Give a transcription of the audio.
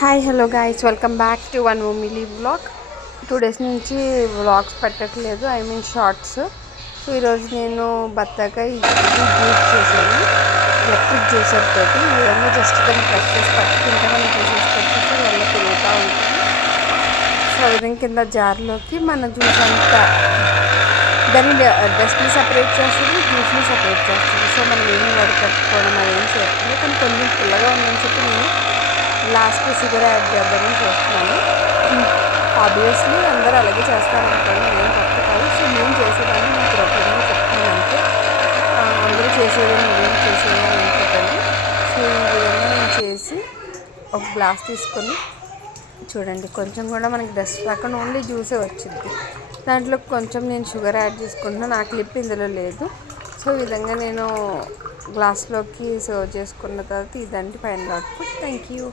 Hi hello guys welcome back to one milli vlog. 2 days నుంచి vlogs పెట్టట్లేదు, I mean shorts. So ఈరోజు నేను బత్తాకాయ juice చేశాను electric juicer తోటి. ఈ విధంగా జస్ట్ దాన్ని ప్రెస్ చేసి పట్టుకుంటే మనం జ్యూసెస్ పెట్టేసి వల్ల తిరుగుతూ ఉంటుంది. సో ఆ విధంగా కింద జార్లోకి మన జ్యూస్ అంతా దాన్ని డస్ట్ని సపరేట్ చేస్తుంది, జ్యూస్ని సపరేట్ చేస్తుంది. సో మనం ఏమి వడకట్టుకోవడం అదేం చేస్తుంది, కానీ కొంచెం పుల్లగా ఉందని చెప్పి నేను లాస్ట్లో షుగర్ యాడ్ చేద్దామని చూస్తున్నాను. ఆబ్వియస్లీ అందరూ అలాగే చేస్తారనుకోండి, నేను కొత్త కాదు. సో నేను చేసేదాన్ని నాకు రొటీన్గా చెప్తాను అంతే. అందరూ చేసేదని నేను చేసేదని అనుకుంటాను. సో ఈ విధంగా నేను చేసి ఒక గ్లాస్ తీసుకొని చూడండి, కొంచెం కూడా మనకి డస్ట్ రాకుండా ఓన్లీ జ్యూసే వచ్చింది. దాంట్లో కొంచెం నేను షుగర్ యాడ్ చేసుకుంటున్నాను, నా క్లిప్ ఇందులో లేదు. సో ఈ విధంగా నేను గ్లాస్లోకి సర్వ్ చేసుకున్న తర్వాత ఇదంటే ఫైనల్ అవుట్పుట్. Thank you.